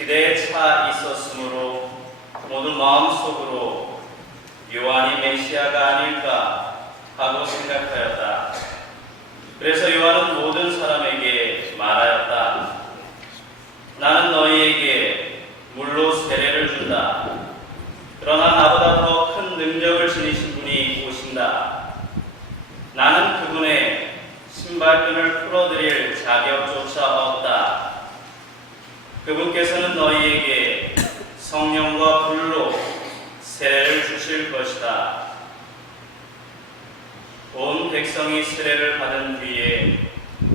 기대에 차 있었으므로 모두 마음속으로 요한이 메시아가 아닐까 하고 생각하였다. 그래서 요한은 모든 사람에게 말하였다. 나는 너희에게 물로 세례를 준다. 그러나 나보다 더 큰 능력을 지니신 분이 오신다. 나는 그분의 신발끈을 풀어드릴 자격조차 없다. 그분께서는 너희에게 성령과 불로 세례를 주실 것이다. 온 백성이 세례를 받은 뒤에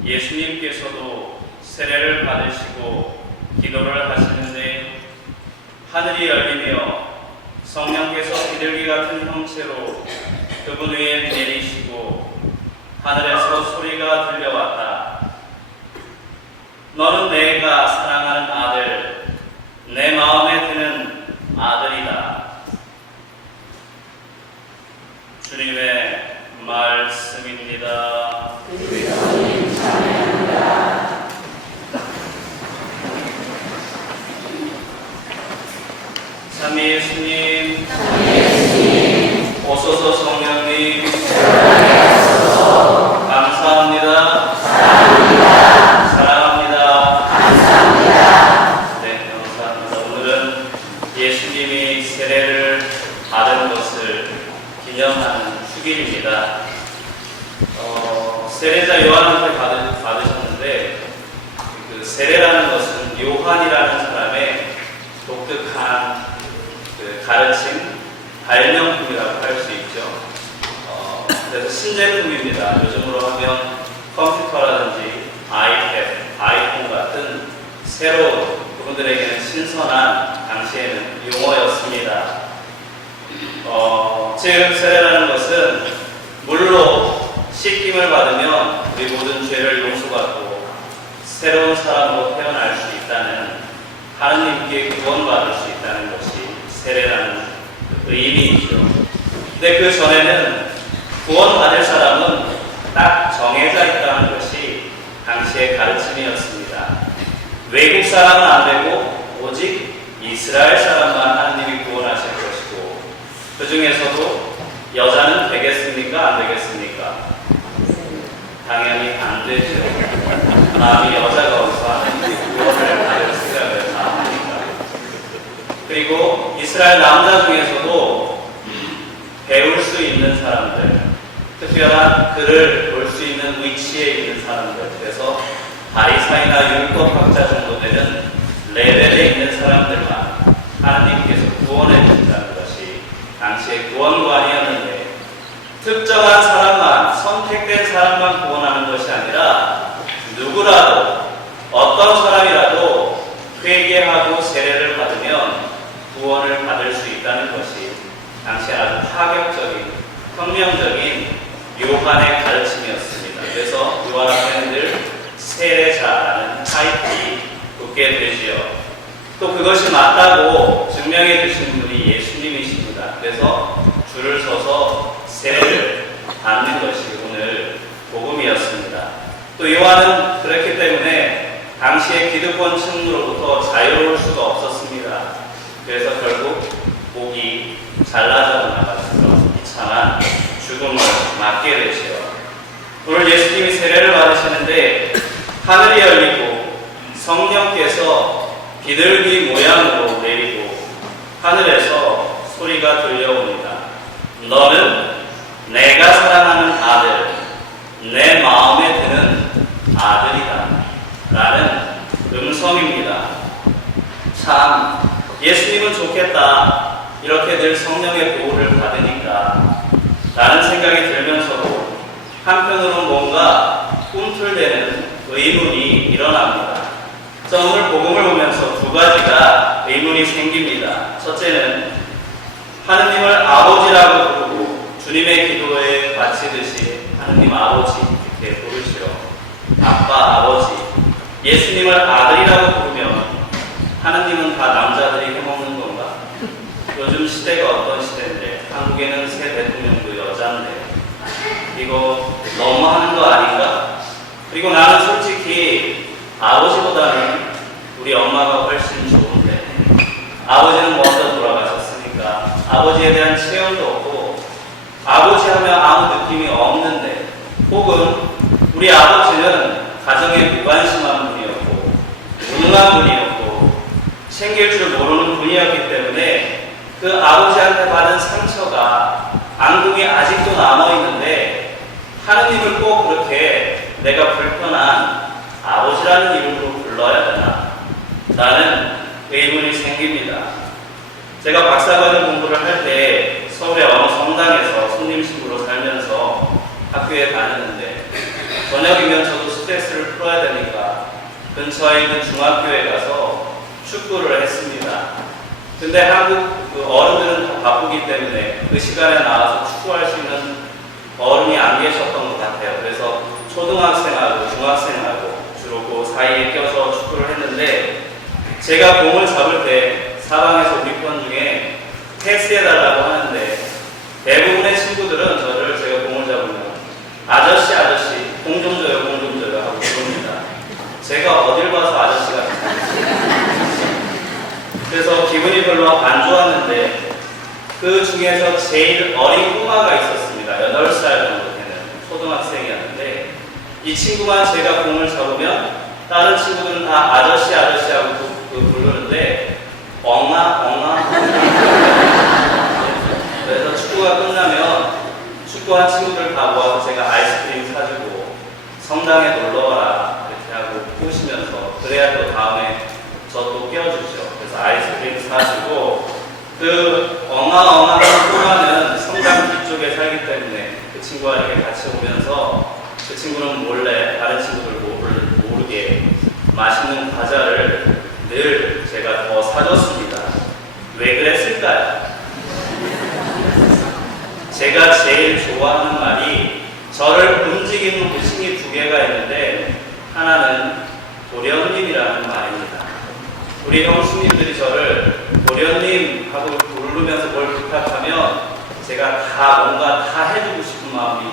예수님께서도 세례를 받으시고 기도를 하시는데 하늘이 열리며 성령께서 비둘기 같은 형체로 그분 위에 내리시고 하늘에서 소리가 들려왔다. 너는 내가 사랑하는 아들, 내 마음에 드는 아들이다. 주님의 말씀입니다. 주님 찬양합니다. 삼위 예수님, 예수님, 오소서 성령님, 하소서. 감사합니다. 사랑합니다. 사랑합니다. 감사합니다. 네, 감사합니다. 오늘은 예수님이 세례를 받은 것을 기념하는 휴일입니다. 세례자 요한한테 받으셨는데 그 세례라는 것은 요한이라는 사람의 독특한 그 가르침, 발명품이라고 할 수 있죠. 그래서 신제품입니다. 요즘으로 하면 컴퓨터라든지 아이패드, 아이폰 같은 새로운 그분들에게는 신선한 당시에는 용어였습니다. 즉 세례라는 것은 물로 씻김을 받으면 우리 모든 죄를 용서받고 새로운 사람으로 태어날 수 있다는, 하느님께 구원받을 수 있다는 것이 세례라는 의미이죠. 근데 그 전에는 구원받을 사람은 딱 정해져 있다는 것이 당시의 가르침이었습니다. 외국 사람은 안 되고 오직 이스라엘 사람만 하느님이 구원하실 것이고, 그 중에서도 여자는 되겠습니까? 안 되겠습니까? 당연히 안 되죠. 남이 여자가 어디서 하느님이 구원을 받을 생각을 다 하니까. 그리고 이스라엘 남자 중에서도 배울 수 있는 사람들, 특별한 글을 볼 수 있는 위치에 있는 사람들, 그래서 바리사이나 율법학자 정도 되는 레벨에 있는 사람들만 하나님께서 구원해 주신다는 것이 당시의 구원관이었는데, 특정한 사람만, 선택된 사람만 구원하는 것이 아니라 누구라도, 어떤 사람이라도 회개하고 세례를 받으면 구원을 받을 수 있다는 것이 당시 아주 파격적인, 혁명적인 요한의 가르침이었습니다. 그래서 요한 앞에는 늘 세례자라는 타이틀이 붙게 되지요. 또 그것이 맞다고 증명해 주신 분이 예수님이십니다. 그래서 줄을 서서 세례를 받는 것이 오늘 복음이었습니다. 또 요한은 그렇기 때문에 당시의 기득권 층으로부터 자유로울 수가 없었습니다. 그래서 결국 목이 잘라져 나가서 비참한 죽음을 맞게 되죠. 오늘 예수님이 세례를 받으시는데 하늘이 열리고 성령께서 비둘기 모양으로 내리고 하늘에서 소리가 들려옵니다. 너는 내가 사랑하는 아들, 내 마음에 드는 아들이다 라는 음성입니다. 참 예수님은 좋겠다, 이렇게 늘 성령의 보호를 받으니까 라는 생각이 들면서도 한편으로는 뭔가 꿈틀대는 의문이 일어납니다. 오늘 복음을 보면서 두 가지가 의문이 생깁니다. 첫째는 하느님을 아버지라고 부르고 주님의 기도에 바치듯이 하느님 아버지 이렇게 부르시오. 아빠, 아버지. 예수님을 아들이라고 부르면 하느님은 다 남자들이 해먹는 건가? 요즘 시대가 어떤 시대인데 한국에는 새 대통령도 여자인데 이거 너무하는 거 아닌가? 그리고 나는 솔직히 아버지보다는 우리 엄마가 훨씬 좋은 아버지는 먼저 돌아가셨으니까 아버지에 대한 체험도 없고 아버지 하면 아무 느낌이 없는데, 혹은 우리 아버지는 가정에 무관심한 분이었고 무능한 분이었고 챙길 줄 모르는 분이었기 때문에 그 아버지한테 받은 상처가 앙금이 아직도 남아있는데 하느님을 꼭 그렇게 내가 불편한 아버지라는 이름으로 불러야 되나? 라는 의문이 생깁니다. 제가 박사과정 공부를 할 때 서울의 어느 성당에서 손님 신부로 살면서 학교에 다녔는데, 저녁이면 저도 스트레스를 풀어야 되니까 근처에 있는 중학교에 가서 축구를 했습니다. 근데 한국 그 어른들은 다 바쁘기 때문에 그 시간에 나와서 축구할 수 있는 어른이 안 계셨던 것 같아요. 그래서 초등학생하고 중학생하고 주로 그 사이에 껴서 축구를 했는데, 제가 공을 잡을 때 사방에서 우리 편 중에 패스해달라고 하는데 대부분의 친구들은 저를 제가 공을 잡으면 아저씨 공 좀 줘요 하고 부릅니다. 제가 어딜 봐서 아저씨가 그래서 기분이 별로 안 좋았는데, 그 중에서 제일 어린 꼬마가 있었습니다. 8살 정도 되는 초등학생이었는데, 이 친구만 제가 공을 잡으면 다른 친구들은 다 아저씨 하고 부르는데 엉아 그래서 축구가 끝나면 축구한 친구들 다 모아서 제가 아이스크림 사주고 성당에 놀러와라 이렇게 하고 꼬시면서, 그래야 또 다음에 저 또 깨워주죠. 그래서 아이스크림 사주고, 그 엉아하는 꼬마는 성당 뒤쪽에 살기 때문에 그 친구와 이렇게 같이 오면서 그 친구는 몰래 다른 친구들 모르게 맛있는 과자를 늘 제가 더 사줬습니다. 왜 그랬을까요? 제가 제일 좋아하는 말이, 저를 움직이는 호칭이 2개가 있는데 하나는 도련님이라는 말입니다. 우리 형수님들이 저를 도련님 하고 부르면서 뭘 부탁하면 제가 뭔가 다 해주고 싶은 마음이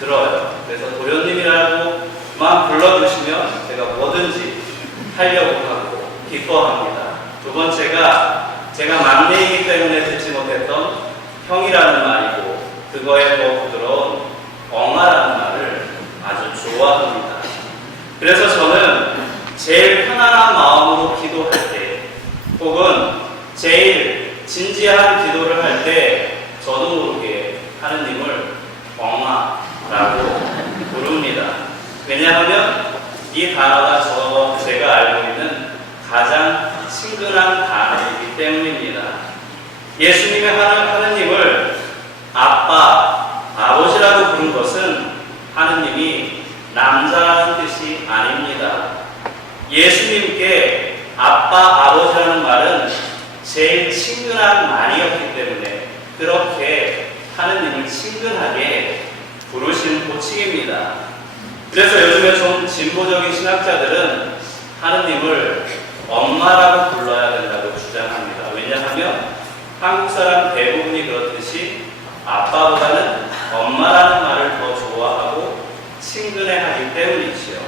들어요. 그래서 도련님이라고만 불러주시면 제가 뭐든지 하려고 하고 기뻐합니다. 2번째가 제가 막내이기 때문에 듣지 못했던 형이라는 말이고, 그거에 더 부드러운 엉아라는 말을 아주 좋아합니다. 그래서 저는 제일 편안한 마음으로 기도할 때, 혹은 제일 진지한 기도를 할 때 저도 모르게 하느님을 엉아라고 부릅니다. 왜냐하면 이 단어가 제가 알고 있는 가장 친근한 단어이기 때문입니다. 예수님의 하느님을 아버지라고 부른 것은 하느님이 남자라는 뜻이 아닙니다. 예수님께 아버지라는 말은 제일 친근한 말이었기 때문에 그렇게 하느님을 친근하게 부르신 호칭입니다. 그래서 요즘에 좀 진보적인 신학자들은 하느님을 엄마라고 불러야 된다고 주장합니다. 왜냐하면 한국 사람 대부분이 그렇듯이 아빠보다는 엄마라는 말을 더 좋아하고 친근해하기 때문이지요.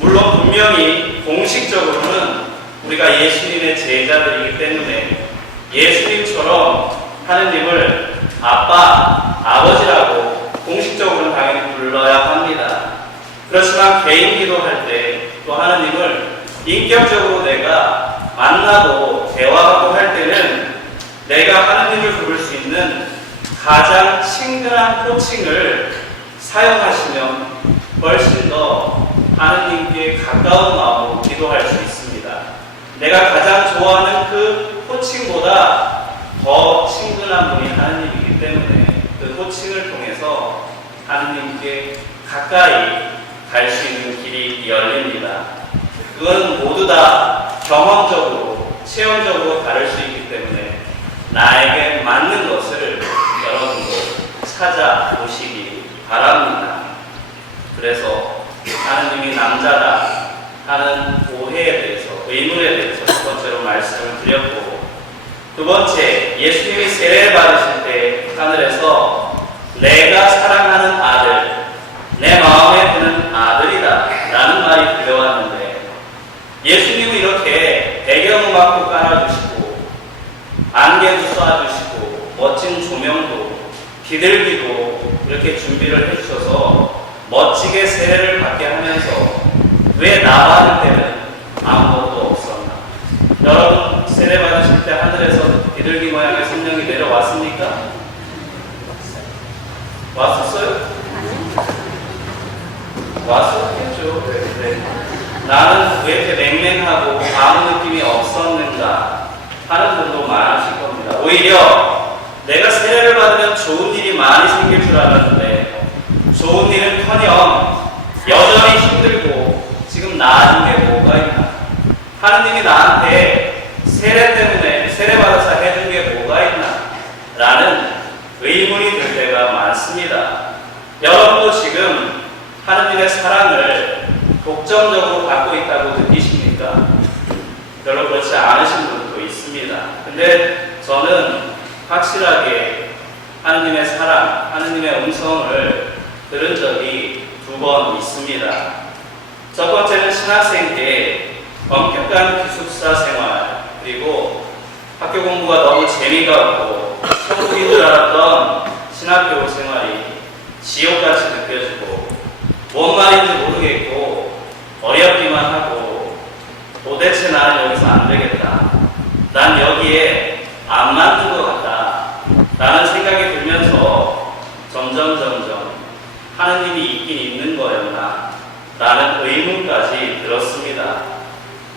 물론 분명히 공식적으로는 우리가 예수님의 제자들이기 때문에 예수님처럼 하느님을 아버지라고 공식적으로는 당연히 불러야 합니다. 그렇지만 개인 기도할 때 또 하느님을 인격적으로 내가 만나고 대화하고 할 때는 내가 하느님을 부를 수 있는 가장 친근한 호칭을 사용하시면 훨씬 더 하느님께 가까운 마음으로 기도할 수 있습니다. 내가 가장 좋아하는 그 호칭보다 더 친근한 분이 하느님이기 때문에 그 호칭을 통해서 하느님께 가까이 갈 수 있는 길이 열립니다. 그건 모두 다 경험적으로, 체험적으로 다를 수 있기 때문에 나에게 맞는 것을 여러분도 찾아보시기 바랍니다. 그래서 하느님이 남자다 하는 오해에 대해서, 의문에 대해서 1번째로 말씀을 드렸고, 2번째, 예수님이 세례를 받으실 때 하늘에서 내가 사랑하는 아들, 내 마음에 드는 아들이다 라는 말이 들려왔는데, 예수님은 이렇게 배경음악도 깔아주시고 안개도 쏴주시고 멋진 조명도 비둘기도 이렇게 준비를 해주셔서 멋지게 세례를 받게 하면서 왜 나받을 때는 아무것도 없었나? 여러분 세례 받으실 때 하늘에서 비둘기 모양의 성령이 내려왔습니까? 왔었어요? 왔었겠죠. 네. 나는 왜 이렇게 맹맹하고 아무 느낌이 없었는가 하는 분도 많으실 겁니다. 오히려 내가 세례를 받으면 좋은 일이 많이 생길 줄 알았는데 좋은 일은커녕 여전히 힘들고 지금 나아진 게 뭐가 있나? 하느님이 나한테 세례 때문에 세례 받아서 해준 게 뭐가 있나? 라는 의문이 들 때가 많습니다. 여러분도 지금 하느님의 사랑을 독점적으로 받고 있다고 느끼십니까? 별로 그렇지 않으신 분도 있습니다. 근데 저는 확실하게 하느님의 사랑, 하느님의 음성을 들은 적이 2번 있습니다. 첫 번째는 신학생 때 엄격한 기숙사 생활, 그리고 학교 공부가 너무 재미가 없고 천국인 줄 알았던 신학교 생활이 지옥같이 느껴지고 뭔 말인지 모르겠고 어렵기만 하고 도대체 나는 여기서 안 되겠다. 난 여기에 안 맞는 것 같다. 라는 생각이 들면서 점점 하느님이 있긴 있는 거였나? 라는 의문까지 들었습니다.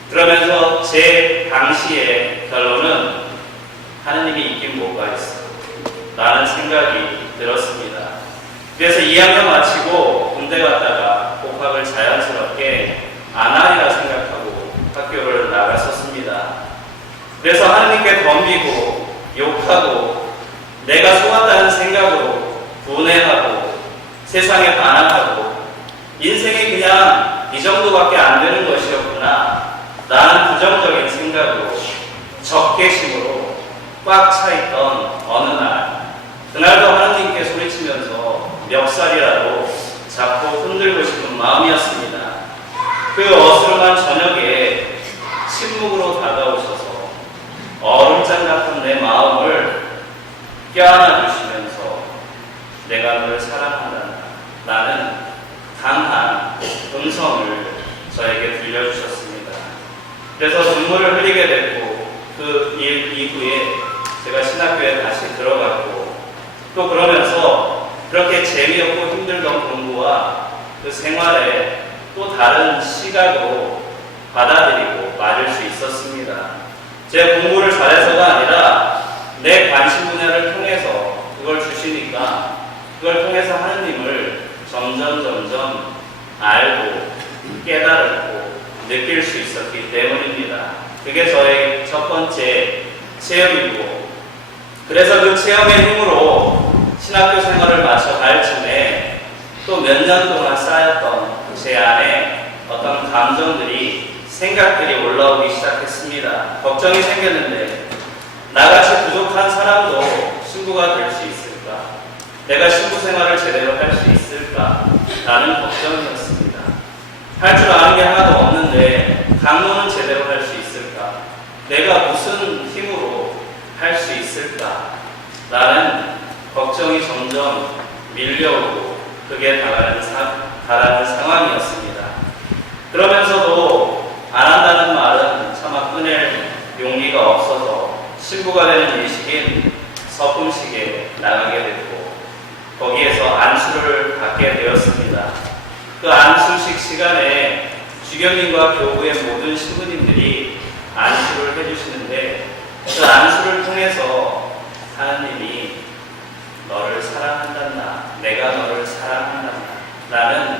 그러면서 제 당시의 결론은 하느님이 있긴 뭐가 있어? 라는 생각이 들었습니다. 그래서 2학년 마치고 군대 갔다가 복학을 자연스럽게 안 하리라 생각하고 학교를 나갔었습니다. 그래서 하느님께 덤비고 욕하고 내가 속았다는 생각으로 분해하고 세상에 반항하고 인생이 그냥 이 정도밖에 안 되는 것이었구나 라는 부정적인 생각으로 적개심으로 꽉 차있던 어느 날, 그날도 하느님께 소리치면서 멱살이라도 잡고 흔들고 싶은 마음이었습니다. 그 어스름한 저녁에 침묵으로 다가오셔서 얼음장 같은 내 마음을 껴안아 주시면서 내가 너를 사랑한다 라는 강한 음성을 저에게 들려주셨습니다. 그래서 눈물을 흘리게 됐고 그 일 이후에 제가 신학교에 다시 들어갔고 또 그러면서 그렇게 재미없고 힘들던 공부와 그 생활에 또 다른 시각으로 받아들이고 맞을 수 있었습니다. 제 공부를 잘해서가 아니라 내 관심 분야를 통해서 그걸 주시니까 그걸 통해서 하느님을 점점 알고 깨달았고 느낄 수 있었기 때문입니다. 그게 저의 첫 번째 체험이고, 그래서 그 체험의 힘으로 신학교 생활을 마쳐 갈 쯤에 또 몇 년 동안 쌓였던 제 안에 어떤 감정들이, 생각들이 올라오기 시작했습니다. 걱정이 생겼는데 나같이 부족한 사람도 신부가 될 수 있을까? 내가 신부 생활을 제대로 할 수 있을까? 라는 걱정이었습니다. 할 줄 아는 게 하나도 없는데 강론은 제대로 할 수 있을까? 내가 무슨 힘으로 할 수 있을까? 라는 걱정이 점점 밀려오고 그게 달하는 상황이었습니다. 그러면서도 안 한다는 말은 차마 꺼낼 용기가 없어서 신부가 되는 예식인 서품식에 나가게 됐고 거기에서 안수를 받게 되었습니다. 그 안수식 시간에 주경님과 교구의 모든 신부님들이 안수를 해주시는데 그 안수를 통해서 하나님이 너를 사랑한단다, 내가 너를 사랑한단다 라는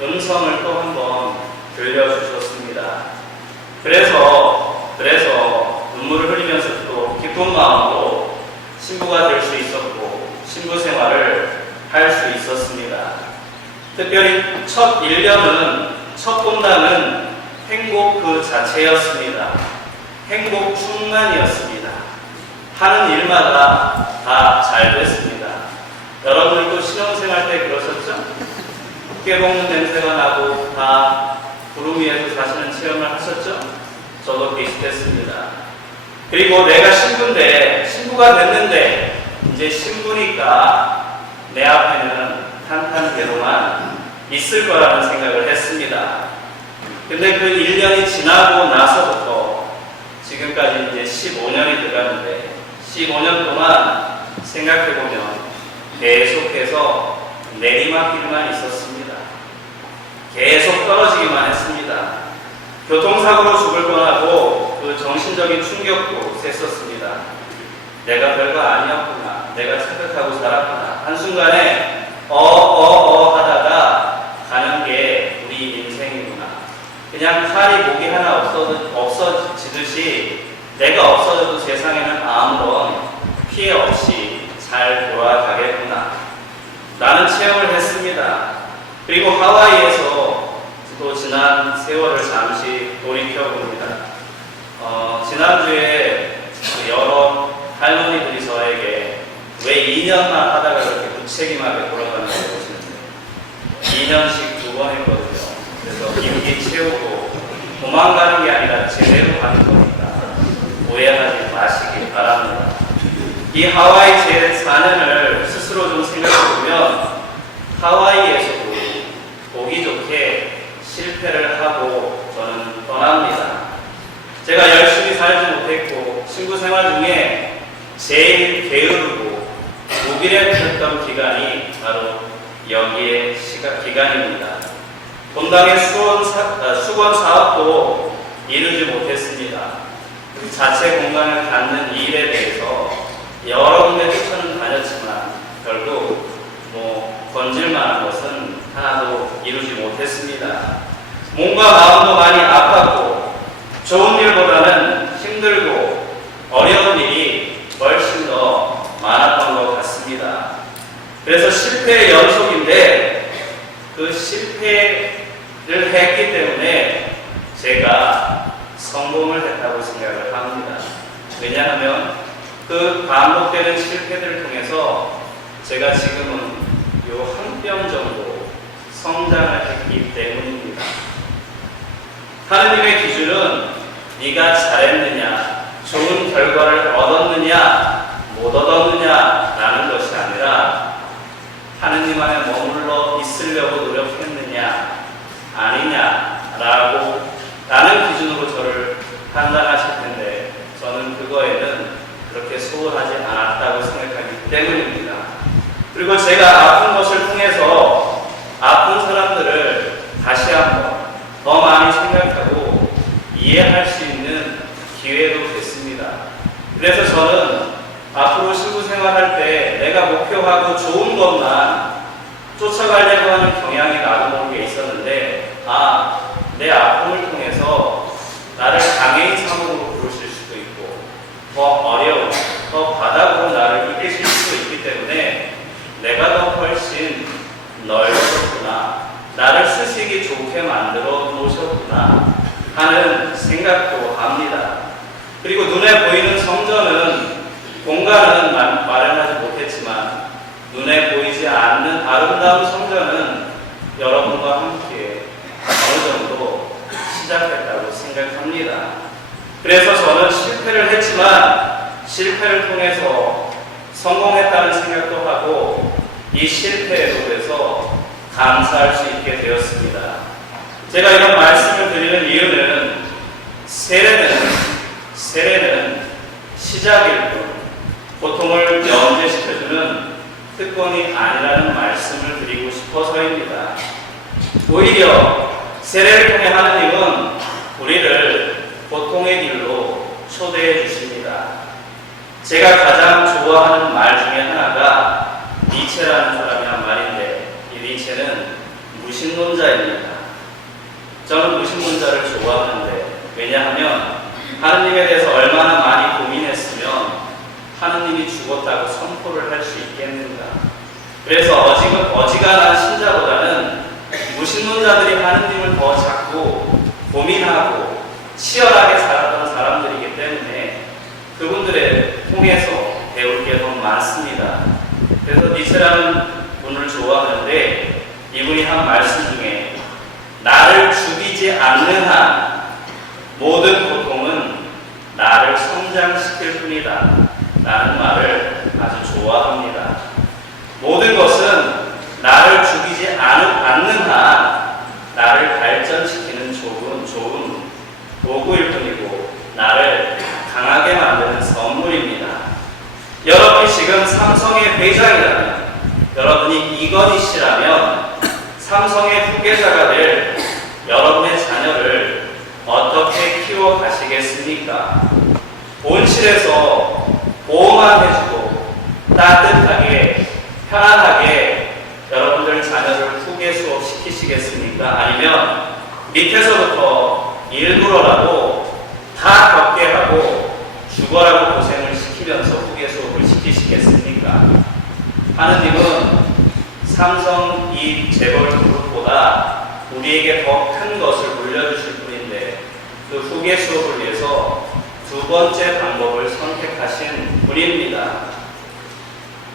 음성을 또 한 번 들려주셨습니다. 그래서 눈물을 흘리면서 또 기쁜 마음으로 신부가 될 수 있었고 신부 생활을 할 수 있었습니다. 특별히 첫 1년은, 첫 본당은 행복 그 자체였습니다. 행복 충만이었습니다. 하는 일마다 다 잘 됐습니다. 여러분들도 신혼생활 때 그러셨죠? 깨볶는 냄새가 나고 다 구름 위에서 사시는 체험을 하셨죠? 저도 비슷 못했습니다. 그리고 내가 신부가 됐는데 이제 신부니까 내 앞에는 탄탄대로만 있을 거라는 생각을 했습니다. 근데 그 1년이 지나고 나서부터 지금까지 이제 15년이 들어가는데 15년 동안 생각해보면 계속해서 내리막길만 있었습니다. 계속 떨어지기만 했습니다. 교통사고로 죽을 뻔하고 그 정신적인 충격도 셌었습니다. 내가 별거 아니었구나. 내가 착각하고 살았구나. 한순간에 하다가 가는 게 우리 인생이구나. 그냥 칼이 목이 하나 없어지듯이 내가 없어져도 세상에는 아무런 피해 없이 잘 돌아가겠구나. 라는 체험을 했습니다. 그리고 하와이에서 또 지난 세월을 잠시 돌이켜봅니다. 지난주에 여러 할머니들이 저에게 왜 2년만 하다가 그렇게 무책임하게 돌아가는지 보시는데 2년씩 2번 했거든요. 그래서 임기 채우고 도망가는 게 아니라 제대로 가는 거니까 오해하지 마시기 바랍니다. 이 하와이 제 4년을 스스로 좀 생각해보면 하와이에서도 보기 좋게 실패를 하고 저는 떠납니다. 제가 열심히 살지 못했고 친구 생활 중에 제일 게으르고 무기력했던 기간이 바로 여기에 기간입니다. 본당의 수건 사업도 이루지 못했습니다. 자체 공간을 갖는 일에 대해서 여러 군데 추천은 다녔지만 결국 건질만한 것은 하나도 이루지 못했습니다. 몸과 마음도 많이 아팠고 좋은 일보다는 힘들고 어려운 일이 훨씬 더 많았던 것 같습니다. 그래서 실패의 연속인데 그 실패를 했기 때문에 제가 성공을 했다고 생각을 합니다. 왜냐하면 그 반복되는 실패들을 통해서 제가 지금은 요 한 뼘 정도 성장을 했기 때문입니다. 하느님의 기준은 네가 잘했느냐, 좋은 결과를 얻었느냐, 못 얻었느냐 라는 것이 아니라 하느님 안에 머물러 있으려고 노력했느냐, 아니냐 라는 기준으로 저를 판단하실 텐데 저는 그거에는 그렇게 소홀하지 않았다고 생각하기 때문입니다. 그리고 제가 아픈 것을 통해서 아픈 사람들을 다시 한번 더 많이 생각하고 이해할 수 있는 기회도 됐습니다. 그래서 저는 앞으로 신부 생활할 때 내가 목표하고 좋은 것만 쫓아가려고 하는 경향이 나도 모르게 있었는데 내 아픔을 통해서 나를 장애인 사목으로 부르실 수도 있고 더 어려운, 더 바닥으로 나를 이기실 수도 있기 때문에 내가 더 훨씬 넓었구나, 나를 쓰시기 좋게 만들어 놓으셨구나 하는 생각도 합니다. 그리고 눈에 보이는 성전은 공간은 마련하지 못했지만 눈에 보이지 않는 아름다운 성전은 여러분과 함께 어느 정도 시작했다고 생각합니다. 그래서 저는 실패를 했지만 실패를 통해서 성공했다는 생각도 하고 이 실패에 대해서 감사할 수 있게 되었습니다. 제가 이런 말씀을 드리는 이유는 세례는 시작일 뿐 고통을 면제시켜주는 특권이 아니라는 말씀을 드리고 싶어서입니다. 오히려 세례를 통해 하느님은 우리를 고통의 길로 초대해 주십니다. 제가 가장 좋아하는 말 중에 하나가 니체라는 사람이 한 말인데 이 니체는 무신론자입니다. 저는 무신론자를 좋아하는데 왜냐하면 하느님에 대해서 얼마나 많이 고민했으면 하느님이 죽었다고 선포를 할 수 있겠는가. 그래서 어지간한 신자보다는 무신론자들이 하느님을 더 자꾸 고민하고 치열하게 살았던 사람들이기 때문에 그분들의 통해서 배울 게 더 많습니다. 그래서 니체라는 분을 좋아하는데 이분이 한 말씀 중에 나를 죽이지 않는 한 모든 고통은 뿐이다 라는 말을 아주 좋아합니다. 모든 것은 나를 죽이지 않는 한 나를 발전시키는 좋은 도구일 뿐이고 나를 강하게 만드는 선물입니다. 여러분이 지금 삼성의 회장이라면, 여러분이 이건희 씨라면 삼성의 후계자가 될 여러분의 자녀를 어떻게 키워가시겠습니까? 온실에서 보호만 해주고 따뜻하게 편안하게 여러분들 자녀를 후계 수업 시키시겠습니까? 아니면 밑에서부터 일부러라도 다 겪게 하고 죽어라고 고생을 시키면서 후계 수업을 시키시겠습니까? 하느님은 삼성 이 재벌 그룹보다 우리에게 더 큰 것을 물려주실 분인데 그 후계 수업을 위해서 두 번째 방법을 선택하신 분입니다.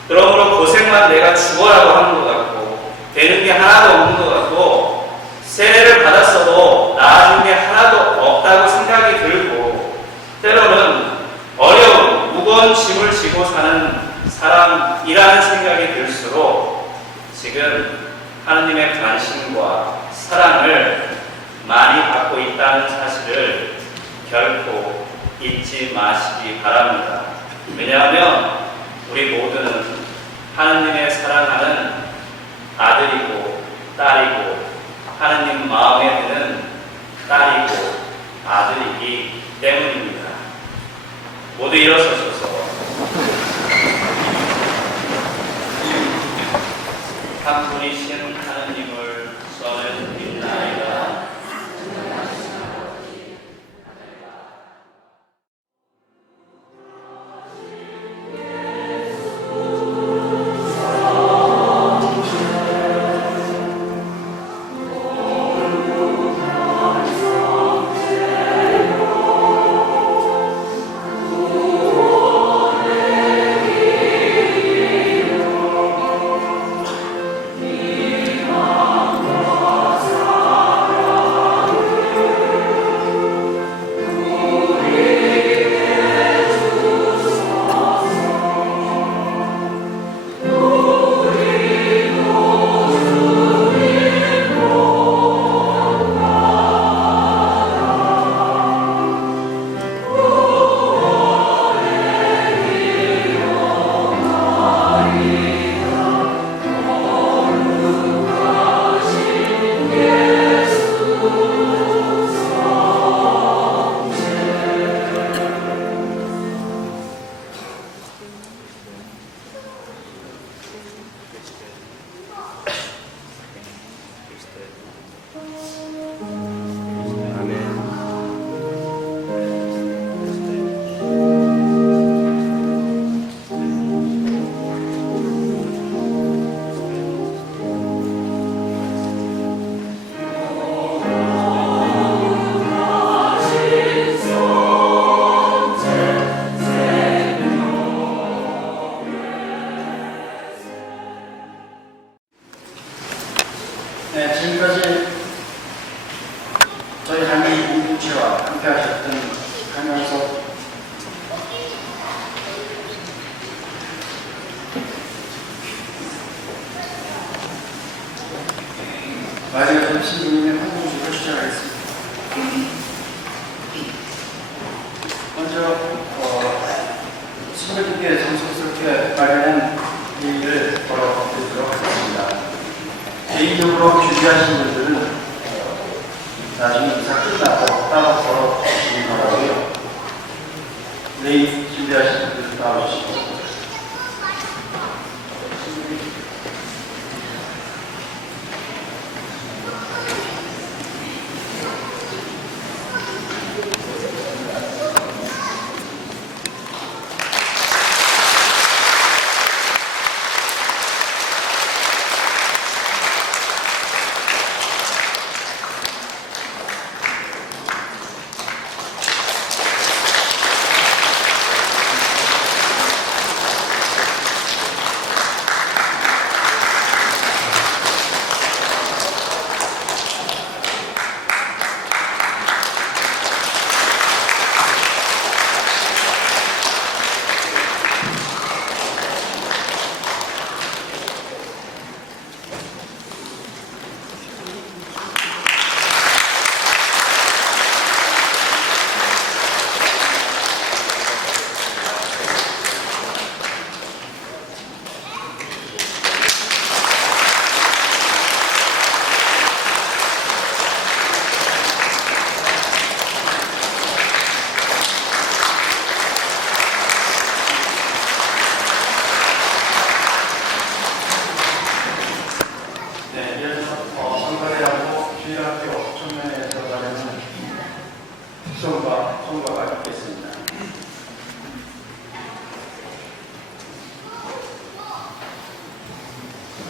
그러므로 고생만 내가 죽어라고 하는 것 같고 되는 게 하나도 없는 것 같고 세례를 받았어도 나아진 게 하나도 없다고 생각이 들고 때로는 어려운 무거운 짐을 지고 사는 사람이라는 생각이 들수록 지금 하느님의 관심과 사랑을 많이 받고 있다는 사실을 결코 잊지 마시기 바랍니다. 왜냐하면 우리 모두는 하느님의 사랑하는 아들이고 딸이고 하느님 마음에 드는 딸이고 아들이기 때문입니다. 모두 일어서셔서 한 분이신 하느님을 전해드립나이다. 네, 지금까지 저희 할머니 공동체와 함께 하셨던 하면서 마지막 신부님의 헌금주를 시작하겠습니다. 먼저 신부님께 정성스럽게 마련한 예의를 걸어드리도록 하겠습니다. 개인적으로 준비하신 분들은 나중에 이사 끝나고 따로 걸어주시기 바라고요. 내일 준비하신 분들은 따라오시고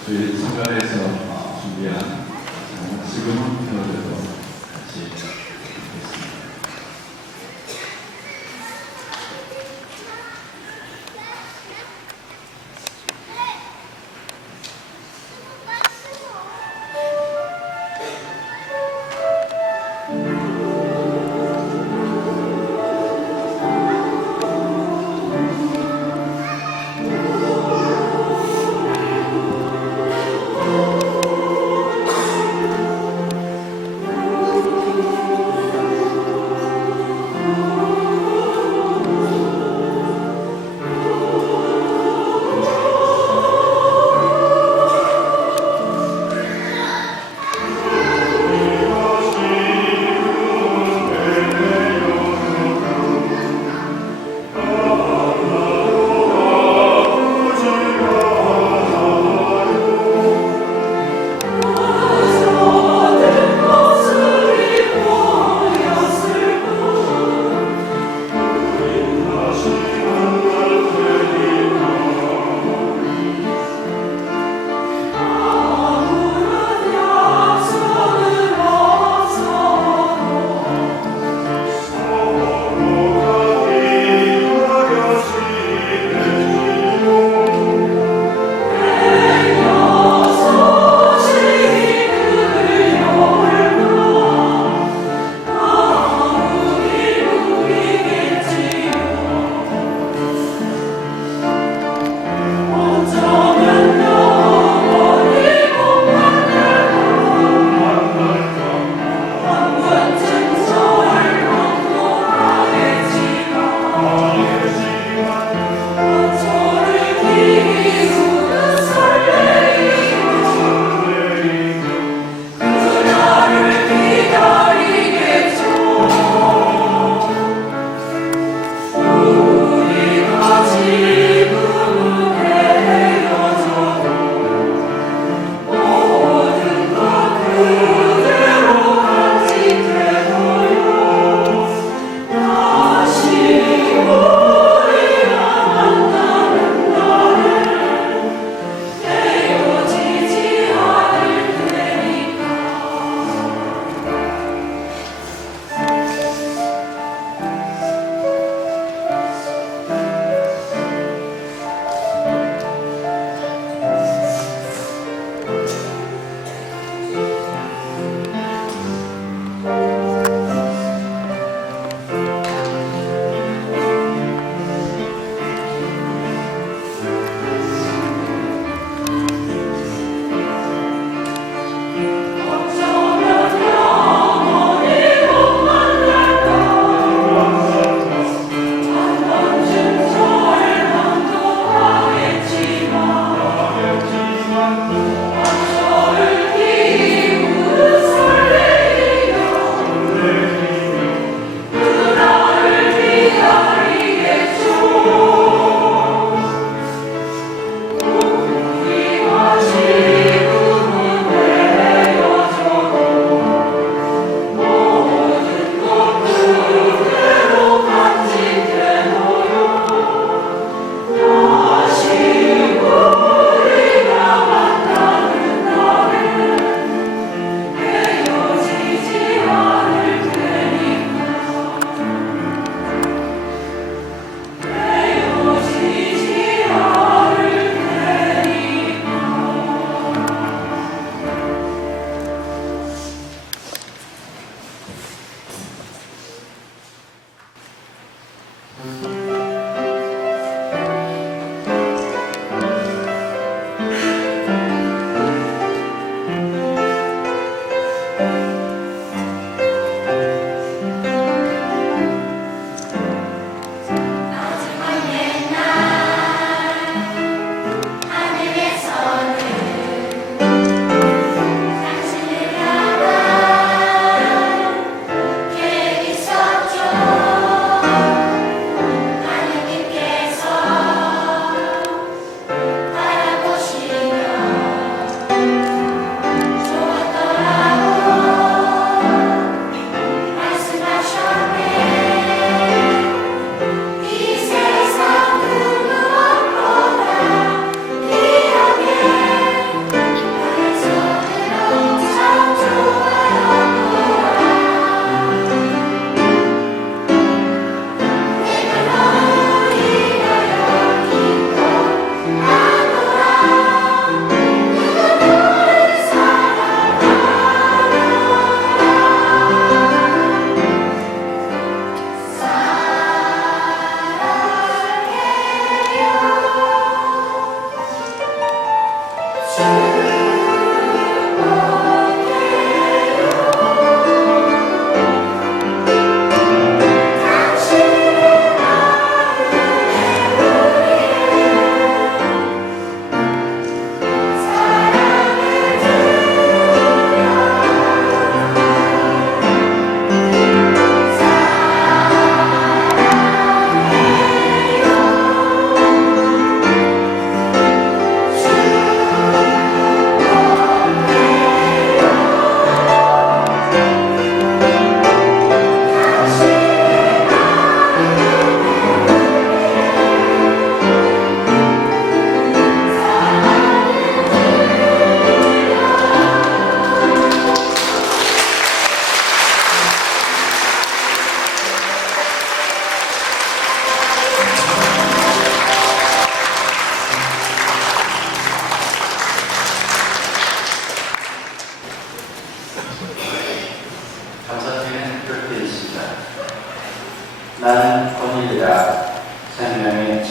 저희 성관에서 준비한 지금은 편으로 같이 듣겠습니다.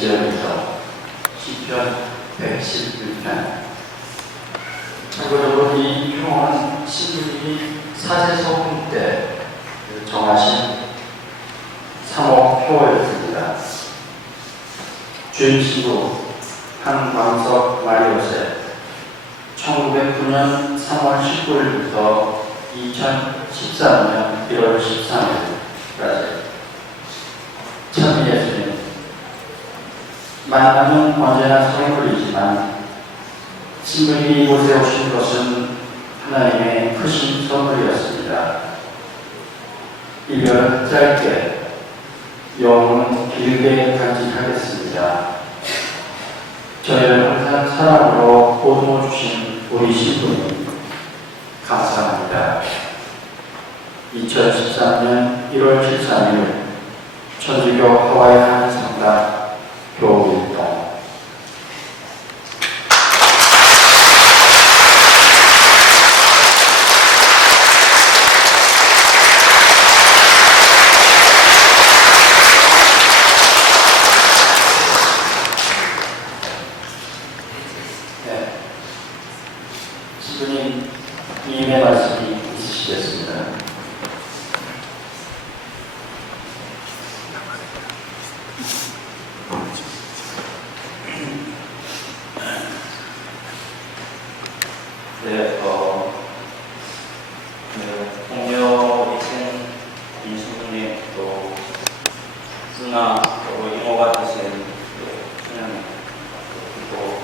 지역에서 시편 111편. 참고적으로 이 표는 신부님이 사제소금 때 정하신 3호 표였습니다. 주임 신부 한광석 마리오세 1909년 3월 19일부터 2013년 1월 13일까지 참 예수님 만남은 언제나 선물이지만 신부님이 이곳에 오신 것은 하나님의 크신 선물이었습니다. 이별은 짧게, 영혼은 길게 간직하겠습니다. 저희를 항상 사랑으로 보듬어 주신 우리 신부님 감사합니다. 2013년 1월 13일 천주교 하와이 한 성당 교우일동. 네, 신부님 이임의 말씀이 있으시겠습니다. 네, 동료이신 이신부님, 또 누나, 또 이모가 되신 수녀님, 그리고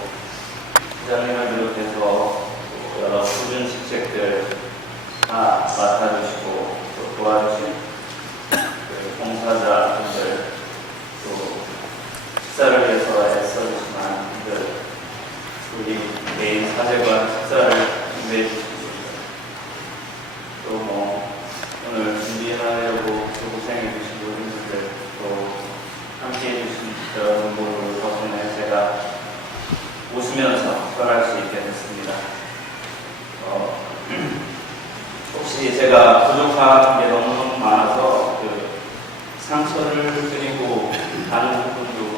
부장님을 비롯해서 또 여러 굳은 직책들 다 맡아주시고 또 도와주신 그 봉사자분들, 또 식사를 위해서 애써주시는 분들, 우리 개인 사제관 식사를 준비해 주시고, 또 오늘 준비하려고 고생해 주신 모든 분들, 또 함께 해주신 여러분 덕분에 제가 웃으면서 설할 수 있게 됐습니다. 혹시 제가 부족한 게 너무 많아서 그 상처를 드리고 가는 부분도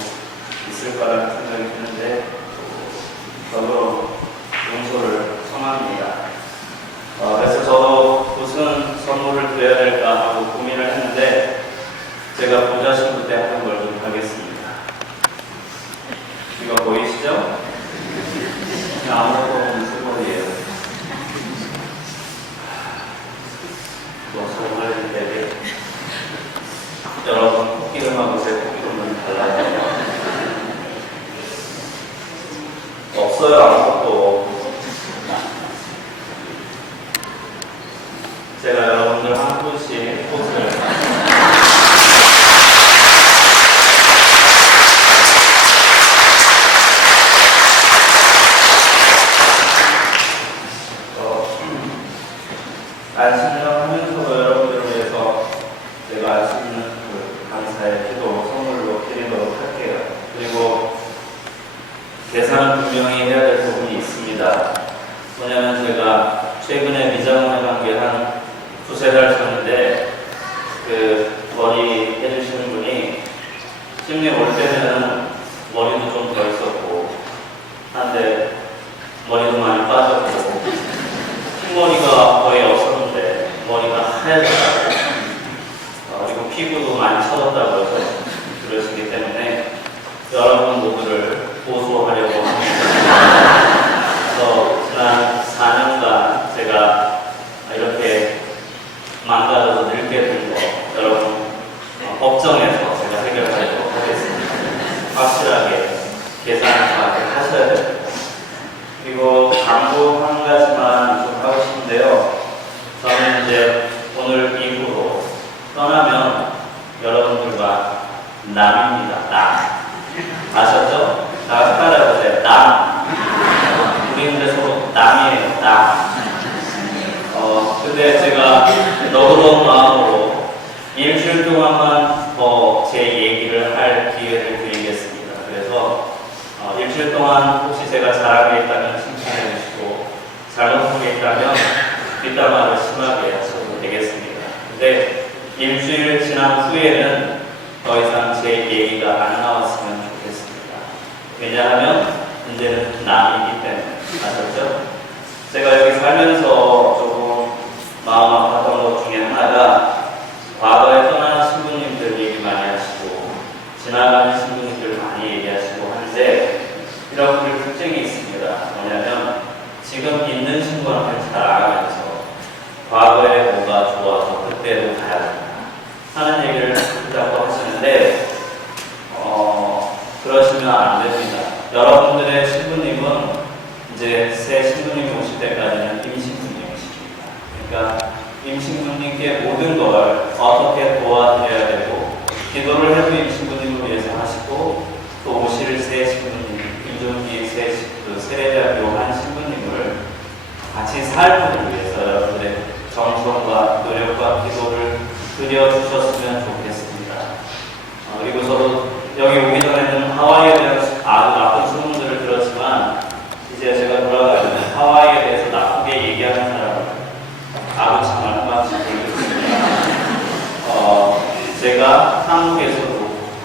있을 거라는 생각이 드는데, 저도 용서를 청합니다. 그래서 저도 무슨 선물을 드려야 될까 하고 고민을 했는데, 제가 보좌신부 때 하는 걸 좀 하겠습니다. 이거 보이시죠? 그냥 아무것도 없는 스몰이에요. 선물을 때게 여러분 코끼름하고 제 코끼름은 달라요. 없어요, 아무것도. 제가 여러분들 한 분씩 꽃을 안심을 하면서도 여러분들을 위해서 제가 알 수 있는 그 감사의 기도 선물로 드리도록 할게요. 그리고 계산은 분명히 해야 될 부분이 있습니다. 뭐냐면 제가 최근에 미장원에 간 게 한 두세 달 전인데, 그 머리 해주시는 분이 심리 올 때는 머리도 좀 더 있었고 한데 머리도 많이 빠졌고 흰머리가 거의 없었는데 머리가 하얘졌다고, 그리고 피부도 많이 처졌다고 해서 그러시기 때문에 여러분 모두를 보수하려고 합니다. 그래서 지난 4년간 제가 이렇게 망가져서 늙게 된 거 여러분 걱정해서 제가 해결하려고 하겠습니다. 확실하게 계산을 잘 하셔야 됩니다. 그리고 광고 한 가지만 좀 하고 싶은데요. 저는 이제 오늘 이후로 떠나면 여러분들과 남입니다. 남. 아셨죠? 다 따라해보세요. 남. 우리는 서로 남이에요. 남. 근데 제가 너그러운 마음으로 일주일 동안만 더 제 얘기를 할 기회를 드리겠습니다. 그래서 일주일 동안 혹시 제가 잘한 게 있다면 칭찬해 주시고, 잘못한 게 있다면 뒷담화를 심하게 하셔도 되겠습니다. 근데 일주일 지난 후에는 더 이상 제 얘기가 안 나왔으면 좋겠습니다. 왜냐하면 문제는 남이기 때문에. 아셨죠? 제가 여기 살면서 조금 마음 아팠던 것 중에 하나가 과거에 떠난 신부님들 얘기 많이 하시고 지나가는 신부님들 많이 얘기하시고 하는데 이런 특징이 있습니다. 뭐냐면 지금 있는 신부한테 잘 알아가면서 과거에 뭐가 좋아서 그때로 가야 된다 하는 얘기를 자꾸 하시는데 그러시면 안 됩니다. 여러분들의 신부님은 이제 새 신부님이 오실 때까지는 임신부님이십니다. 그러니까 임신부님께 모든 걸 어떻게 도와드려야 되고 기도를 해도 임신부님을 위해서 하시고 또 오실 새 신부님, 김종기 세례자 요한 신부님을 같이 살 분을 위해서 여러분들의 정성과 노력과 기도를 드려주셨으면 좋겠습니다. 그리고 저도 여기 오기 전에는 하와이에 대한 아주 나쁜 소문들을 들었지만 이제 제가 돌아가면 하와이에 대해서 나쁘게 얘기하는 사람을 아버지 말씀하시 모르겠습니다. 제가 한국에서도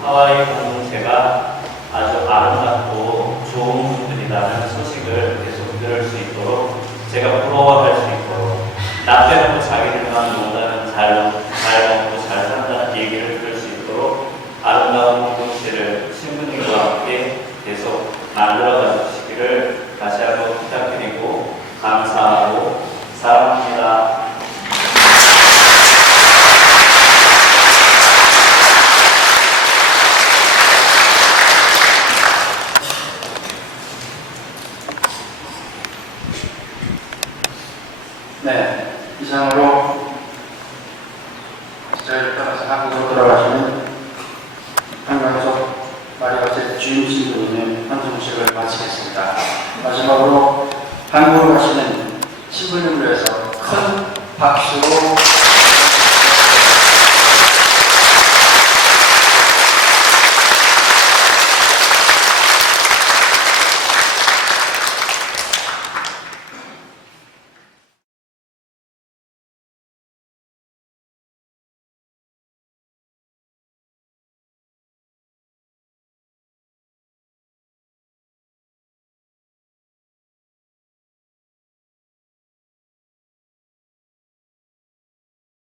하와이 공동체가 아주 아름답고 좋은 분들이라는 소식을 계속 들을 수 있도록 제가 부러워할 수 있도록 나 빼놓고 자기들만 농사는 잘 먹고 잘 산다는 얘기를 들을 수 있도록 아름다운 공동체를 신부님과 함께 계속 만들어가 주시기를 다시 한번 부탁드리고 감사하고 사랑합니다. 네, 이상으로 저희를 떠나서 한국으로 돌아가시는 한강석 마리아제 주임 신부님의 환송식을 마치겠습니다. 마지막으로 한국으로 가시는 신부님을 위해서 큰 박수로